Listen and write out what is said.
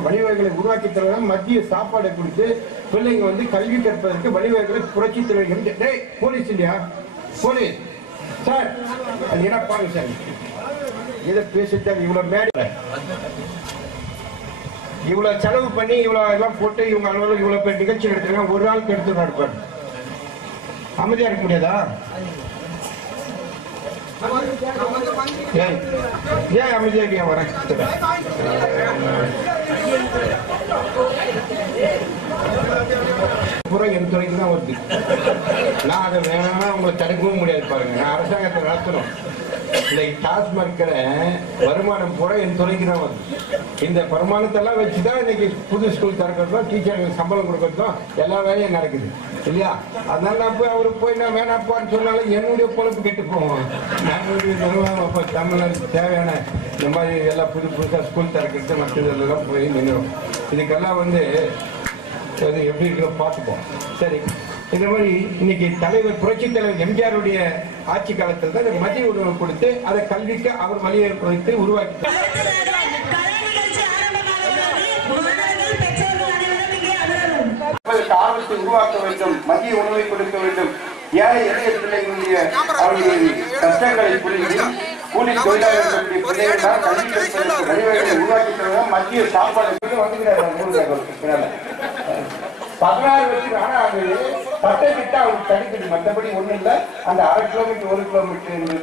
வழிவகைகளை உருவாக்கி தருவதா மத்திய சாப்பாடை கொடுத்து பிள்ளைங்க வந்து கல்வி கற்பதற்கு வழிவகைகளை புரட்சி தலைவர் போலீஸ் இல்லையா போலீஸ் சார் அது என்ன பாருங்க சார் இதை பேசிட்டாங்க இவ்வளவு மேடை இவ்வளவு செலவு பண்ணி இவ்வளவு எல்லாம் போட்டு இவங்க அளவில் இவ்வளவு பேர் நிகழ்ச்சி எடுத்துருக்காங்க ஒரு நாளுக்கு எடுத்து நடப்பாரு அமைதியா இருக்க முடியாதா ஏன் அமைதியா வரேன் என் துறைக்கு தான் வருது நான் அதை வேணாம்னா உங்களை தடுக்கவும் முடியாது பாருங்க நான் அரசாங்கத்தை நடத்துறோம் இந்த டாஸ்மார்க் வருமானம் பூரா என் துறைக்கு தான் வருது இந்த வருமானத்தெல்லாம் வச்சுதான் இன்னைக்கு புது ஸ்கூல் திறக்கிறதும் டீச்சருக்கு சம்பளம் கொடுக்கறதும் எல்லா வேலையும் நடக்குது இல்லையா அதனால நான் போய் அவருக்கு போய் நான் வேணாப்பான்னு சொன்னாலும் என்னுடைய பொழப்பு கெட்டு போவோம் நாங்களுடைய நிர்வாகம் தமிழ்நாட்டுக்கு தேவையான இந்த மாதிரி எல்லாம் புதுசாக ஸ்கூல் திறக்கிறது மற்றதெல்லாம் போய் நின்றுடும் இதுக்கெல்லாம் வந்து எப்படி இருக்கிற பார்த்துப்போம் சரி இந்த மாதிரி இன்னைக்கு தலைவர் புரட்சி தலைவர் எம்ஜிஆருடைய ஆட்சி காலத்தில் தான் மதிய உணவு கொடுத்து அதை கல்விக்கு அவர் வழியை வைத்து உருவாக்கி ஆபத்தை உருவாக்க வேண்டும் மதிய உணவை கொடுக்க வேண்டும் ஏழை எளிய பிள்ளைகளுடைய அவர்களுடைய கஷ்டங்களை புரிந்து கூலி தொழிலாளர்களுடைய பிள்ளைகளால் கல்வி கற்பதற்கு வழிவகைகளை உருவாக்கி தருவதா மத்திய சாப்பாடு வந்துகிறார் 16 வருஷம் ஆனா அது சட்டை விட்டா அவருக்கு தடுக்குது மற்றபடி ஒண்ணும் இல்ல அந்த 1/2 கிலோமீட்டர் 1 கிலோமீட்டர்